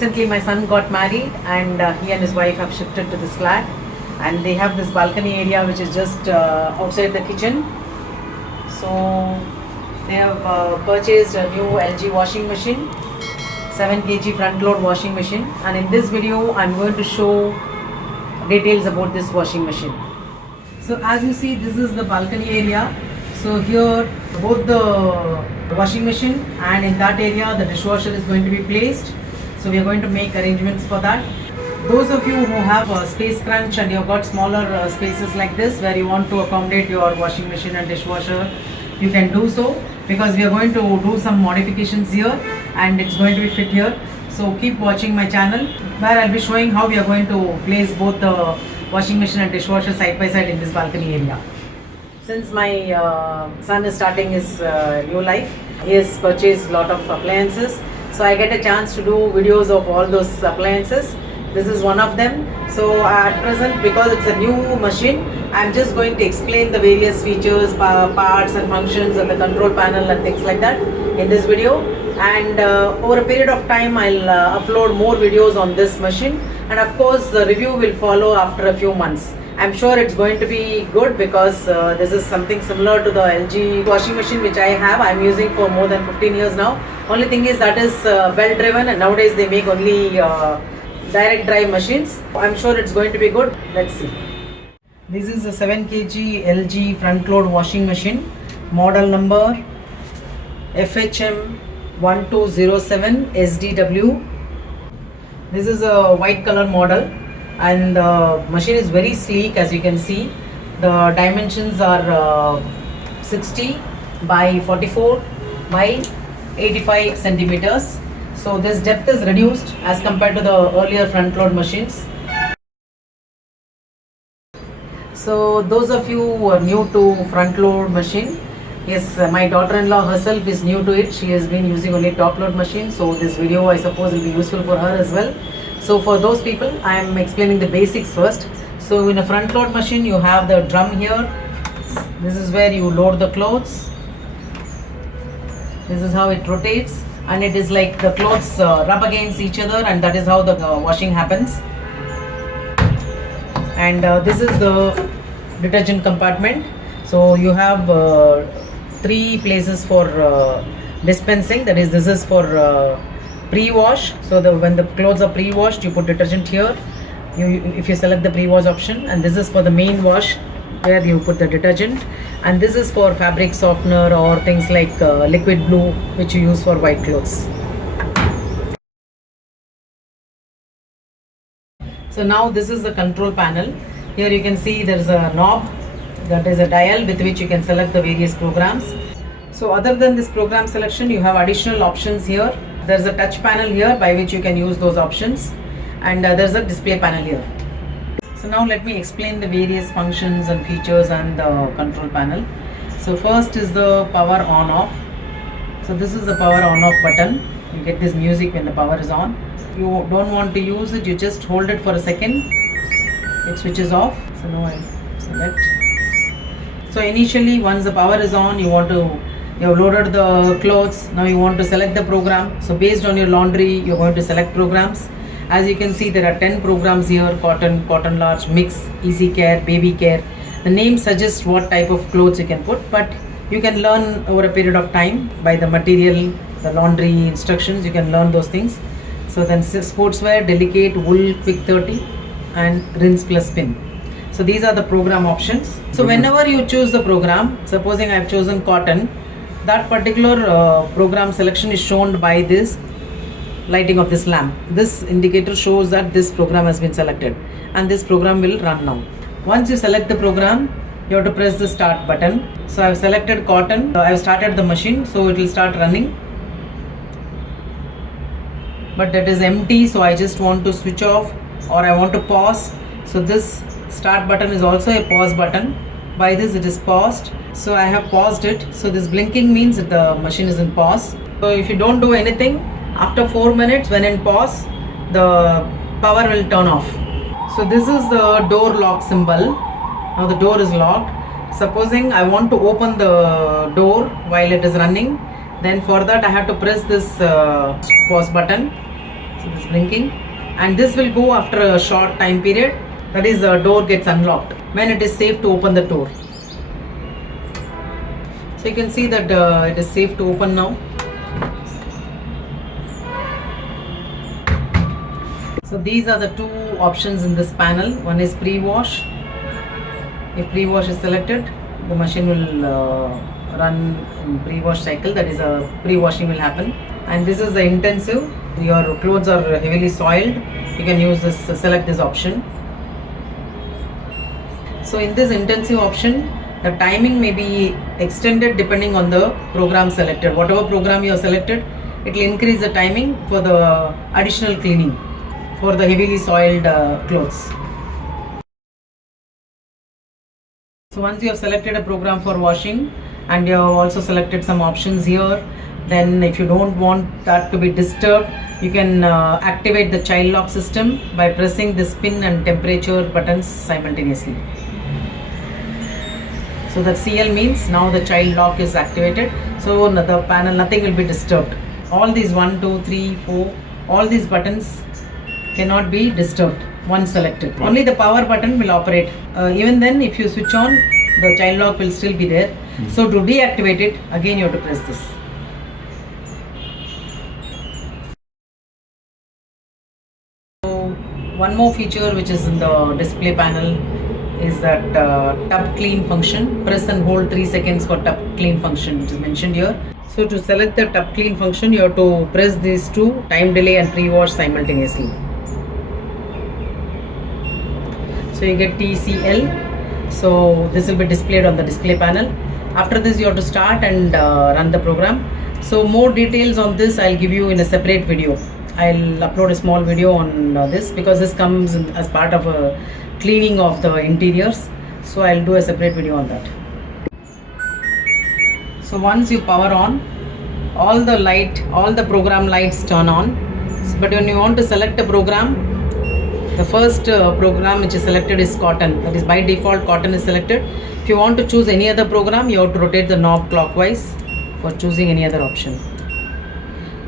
recently my son got married, and he and his wife have shifted to this flat, and they have this balcony area which is just outside the kitchen. So they have purchased a new LG washing machine, 7 kg front load washing machine, and in this video I'm going to show details about this washing machine. So as you see, this is the balcony area. So here both the washing machine and in that area the dishwasher is going to be placed. So we are going to make arrangements for that. Those of you who have a space crunch and you've got smaller spaces like this where you want to accommodate your washing machine and dishwasher, you can do so, because we are going to do some modifications here and it's going to be fit here. So keep watching my channel where I'll be showing how we are going to place both the washing machine and dishwasher side by side in this balcony area. Since my son is starting his new life, he has purchased a lot of appliances. So I get a chance to do videos of all those appliances. This is one of them. So at present, because it's a new machine, I'm just going to explain the various features, parts and functions of the control panel and things like that in this video. And over a period of time, I'll upload more videos on this machine. And of course, the review will follow after a few months. I'm sure it's going to be good, because this is something similar to the LG washing machine which I have. I'm using for more than 15 years now. Only thing is that is belt driven, and nowadays they make only direct drive machines. I'm sure it's going to be good. Let's see. This is a 7 kg LG front load washing machine, model number FHM1207SDW. This is a white color model, and the machine is very sleek. As you can see, the dimensions are 60 by 44 by 85 centimeters. So this depth is reduced as compared to the earlier front load machines. So those of you who are new to front load machine, yes, my daughter-in-law herself is new to it. She has been using only top load machine. So this video, I suppose, will be useful for her as well. So for those people, I am explaining the basics first. So in a front load machine, you have the drum here. This is where you load the clothes. This is how it rotates, and it is like the clothes rub against each other, and that is how the washing happens. And this is the detergent compartment. So you have 3 places for dispensing. That is, this is for pre-wash. So when the clothes are pre-washed, you put detergent here. If you select the pre-wash option, and this is for the main wash where you put the detergent, and this is for fabric softener or things like liquid blue which you use for white clothes. So now this is the control panel. Here you can see there is a knob, that is a dial with which you can select the various programs. So other than this program selection, you have additional options here. There is a touch panel here by which you can use those options, and there is a display panel here. So now let me explain the various functions and features and the control panel. So first is the power on off. So this is the power on off button. You get this music when the power is on. You don't want to use it, you just hold it for a second, it switches off. So now I select. So initially, once the power is on, you have loaded the clothes. Now you want to select the program. So based on your laundry, you're going to select programs. As you can see, there are 10 programs here: cotton, cotton large, mix, easy care, baby care. The name suggests what type of clothes you can put, but you can learn over a period of time by the material, the laundry instructions. You can learn those things. So then sportswear, delicate, wool, quick 30, and rinse plus spin. So these are the program options. So whenever you choose the program, supposing I've chosen cotton, that particular program selection is shown by this lighting of this lamp. This indicator shows that this program has been selected, and this program will run now. Once you select the program, you have to press the start button. So I've selected cotton. I've started the machine, so it will start running. But that is empty, so I just want to switch off, or I want to pause. So this start button is also a pause button. By this it is paused. So I have paused it. So this blinking means that the machine is in pause. So if you don't do anything, after 4 minutes when in pause, the power will turn off. So this is the door lock symbol. Now the door is locked. Supposing I want to open the door while it is running, then for that I have to press this pause button. So this is blinking, and this will go after a short time period. That is, the door gets unlocked when it is safe to open the door. So you can see that it is safe to open now. So these are the two options in this panel. One is pre-wash. If pre-wash is selected, the machine will run in pre-wash cycle. That is, a pre-washing will happen. And this is the intensive. Your clothes are heavily soiled. You can use this, select this option. So in this intensive option, the timing may be extended depending on the program selected. Whatever program you have selected, it will increase the timing for the additional cleaning for the heavily soiled clothes. So once you have selected a program for washing and you have also selected some options here, then if you don't want that to be disturbed, you can activate the child lock system by pressing the spin and temperature buttons simultaneously. So that CL means now the child lock is activated. So the panel, nothing will be disturbed. All these 1, 2, 3, 4, all these buttons cannot be disturbed once selected. Only the power button will operate. Even then, if you switch on, the child lock will still be there. So to deactivate it, again you have to press this. So one more feature which is in the display panel is that tub clean function. Press and hold 3 seconds for tub clean function, which is mentioned here. So to select the tub clean function, you have to press these two, time delay and pre-wash, simultaneously. So you get TCL. So this will be displayed on the display panel. After this, you have to start and run the program. So more details on this I'll give you in a separate video. I'll upload a small video on this because this comes as part of a cleaning of the interiors. So I'll do a separate video on that. So once you power on, all the program lights turn on. But when you want to select a program, the first program which is selected is cotton. That is, by default cotton is selected. If you want to choose any other program, you have to rotate the knob clockwise for choosing any other option.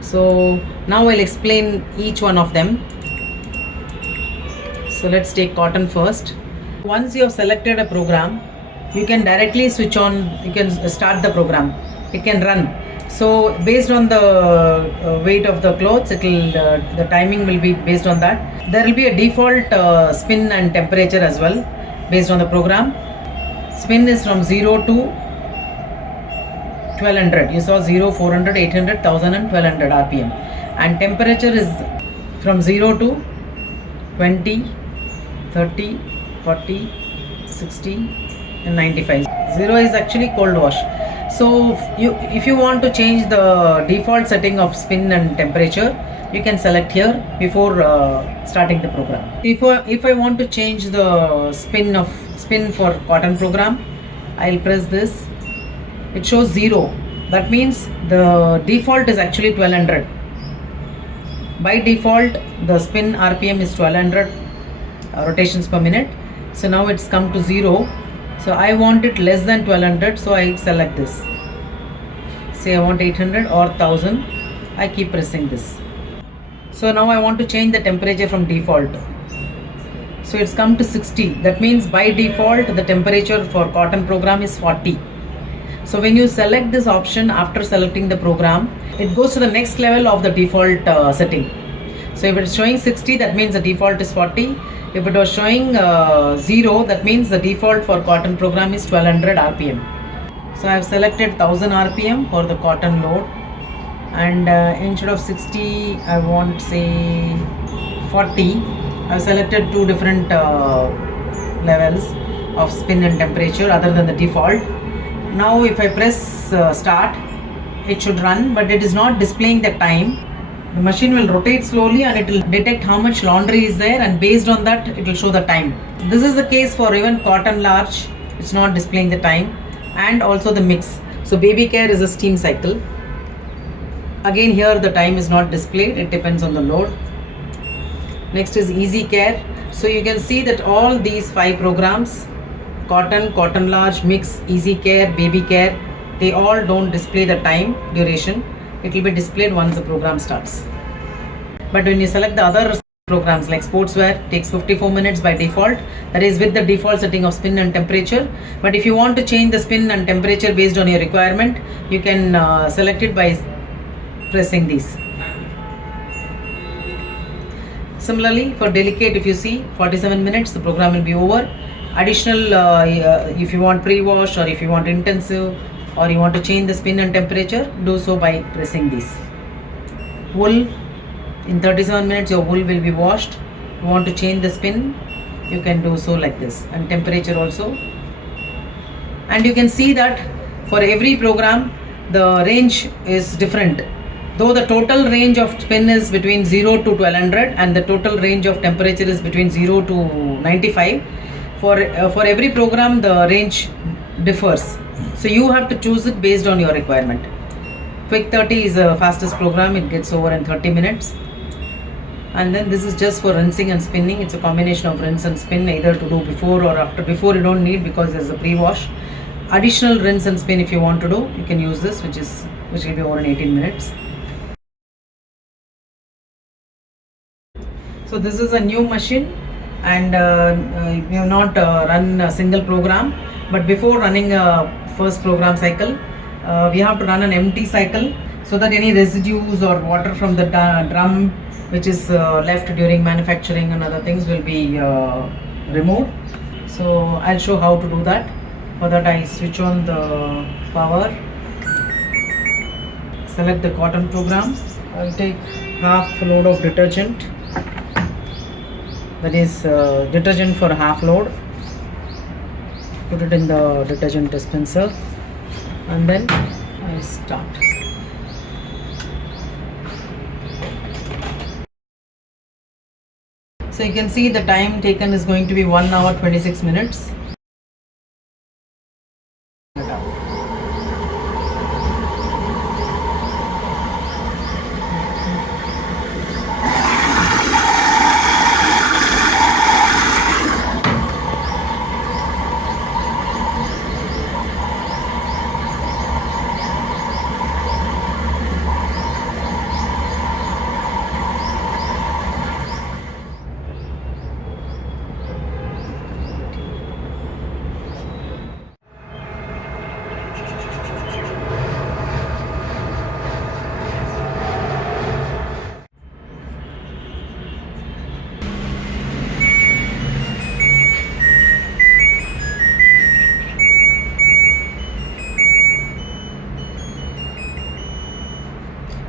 So now I'll explain each one of them. So let's take cotton first. Once you have selected a program, you can directly switch on, you can start the program. It can run. So based on the weight of the clothes, it will the timing will be based on that. There will be a default spin and temperature as well based on the program. Spin is from 0 to 1200. You saw 0, 400, 800, 1000 and 1200 RPM. And temperature is from 0 to 20, 30, 40, 60 and 95. 0 is actually cold wash. So if you want to change the default setting of spin and temperature, you can select here before starting the program. If I want to change the spin for cotton program, I'll press this. It shows 0. That means the default is actually 1200. By default, the spin RPM is 1200 rotations per minute. So now it's come to 0. So I want it less than 1200, so I select this. Say I want 800 or 1000. I keep pressing this. So now I want to change the temperature from default. So it's come to 60. That means by default the temperature for cotton program is 40. So when you select this option after selecting the program, it goes to the next level of the default setting. So if it's showing 60, that means the default is 40. If it was showing 0, that means the default for cotton program is 1200 RPM. So I have selected 1000 RPM for the cotton load, and instead of 60, I want say 40. I have selected two different levels of spin and temperature other than the default. Now if I press start, it should run, but it is not displaying the time. The machine will rotate slowly and it will detect how much laundry is there, and based on that it will show the time. This is the case for even cotton large. It's not displaying the time, and also the mix. So baby care is a steam cycle. Again here the time is not displayed, it depends on the load. Next is easy care. So you can see that all these 5 programs, cotton, cotton large, mix, easy care, baby care, they all don't display the time duration. It will be displayed once the program starts. But when you select the other programs like sportswear, takes 54 minutes by default, that is with the default setting of spin and temperature. But if you want to change the spin and temperature based on your requirement, you can select it by pressing these. Similarly, for delicate, if you see 47 minutes, the program will be over. Additional, if you want pre-wash or if you want intensive or you want to change the spin and temperature, do so by pressing this. Wool, in 37 minutes your wool will be washed. You want to change the spin, you can do so like this, and temperature also. And you can see that for every program the range is different. Though the total range of spin is between 0 to 1200 and the total range of temperature is between 0 to 95, for every program the range differs. So you have to choose it based on your requirement. Quick 30 is the fastest program, it gets over in 30 minutes. And then this is just for rinsing and spinning. It's a combination of rinse and spin, either to do before or after. Before you don't need because there's a pre-wash. Additional rinse and spin if you want to do, you can use this, which will be over in 18 minutes. So this is a new machine, and we have not run a single program, but before running a first program cycle, we have to run an empty cycle so that any residues or water from the drum which is left during manufacturing and other things will be removed. So I'll show how to do that. For that I switch on the power, select the cotton program. I'll take half load of detergent, that is detergent for half load, put it in the detergent dispenser, and then I start. So you can see the time taken is going to be 1 hour 26 minutes.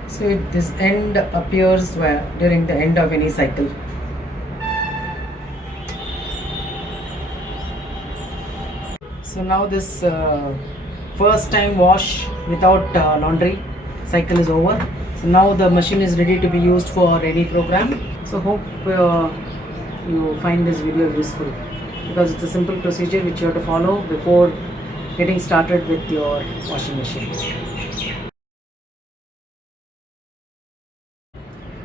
So this end appears during the end of any cycle. So now this first time wash without laundry cycle is over. So now the machine is ready to be used for any program. So hope you find this video useful, because it's a simple procedure which you have to follow before getting started with your washing machine.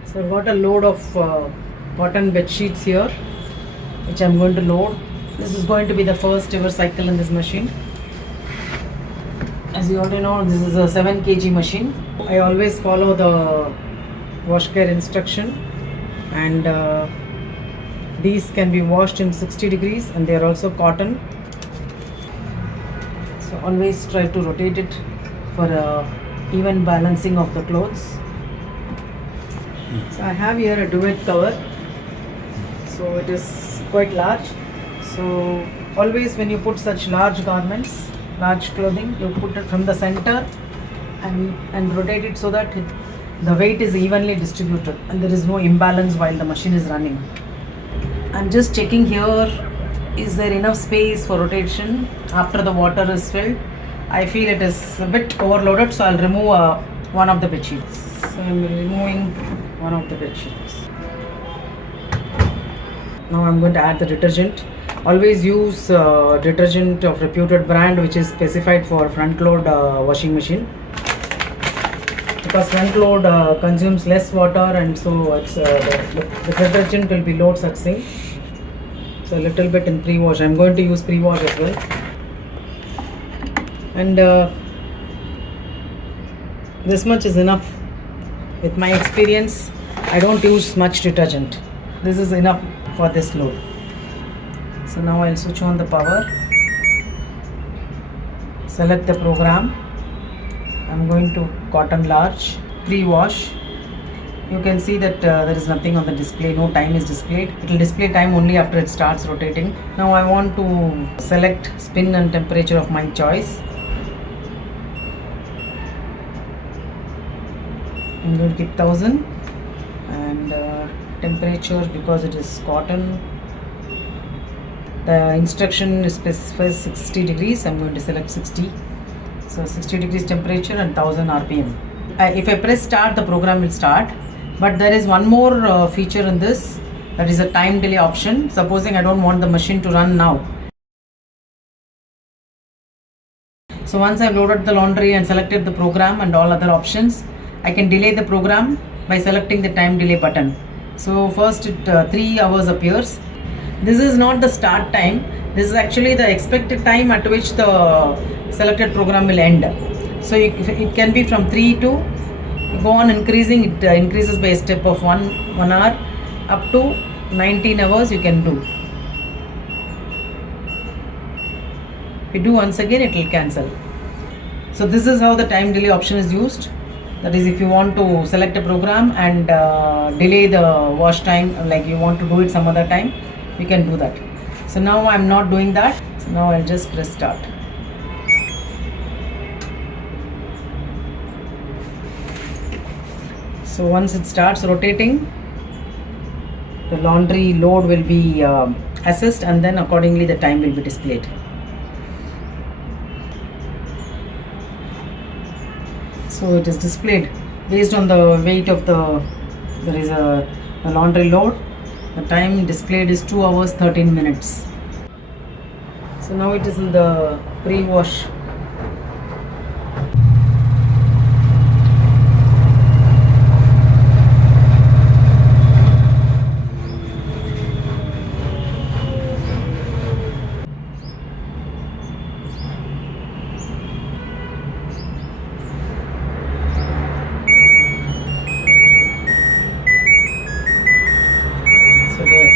So I've got a load of cotton bed sheets here, which I'm going to load. This is going to be the first ever cycle in this machine. As you already know, this is a 7 kg machine. I always follow the wash care instruction, and these can be washed in 60 degrees and they are also cotton. So always try to rotate it for even balancing of the clothes. So I have here a duvet cover, so it is quite large. So always when you put such large garments, large clothing, you put it from the center and rotate it so that the weight is evenly distributed and there is no imbalance while the machine is running. I'm just checking here, is there enough space for rotation after the water is filled. I feel it is a bit overloaded, so I'll remove one of the bed sheets. So I'm removing one of the bed sheets. Now I'm going to add the detergent. Always use detergent of reputed brand which is specified for front load washing machine, because front load consumes less water, and so it's, the detergent will be load such thing. So a little bit in pre-wash. I'm going to use pre-wash as well. And this much is enough. With my experience, I don't use much detergent. This is enough for this load. So now I'll switch on the power, select the program. I'm going to cotton large, pre-wash. You can see that there is nothing on the display, no time is displayed. It will display time only after it starts rotating. Now I want to select spin and temperature of my choice. I'm going to keep 1000 and temperature, because it is cotton. The instruction specifies 60 degrees. I'm going to select 60. So 60 degrees temperature and 1000 RPM. If I press start, the program will start. But there is one more feature in this, that is a time delay option. Supposing I don't want the machine to run now. So once I've loaded the laundry and selected the program and all other options, I can delay the program by selecting the time delay button. So first 3 hours appears. This is not the start time. This is actually the expected time at which the selected program will end. So it can be from 3 to go on increasing. It increases by a step of 1 hour up to 19 hours you can do. If you do once again, it will cancel. So this is how the time delay option is used. That is, if you want to select a program and delay the wash time, like you want to do it some other time, you can do that. So now I'm not doing that. So now I'll just press start. So once it starts rotating, the laundry load will be assessed, and then accordingly the time will be displayed. So it is displayed based on the weight of there is a laundry load. The time displayed is 2 hours 13 minutes. So now it is in the pre-wash.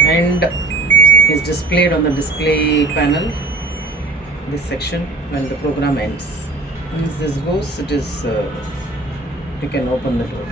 End is displayed on the display panel, this section, when the program ends. Once this goes, it is you can open the door.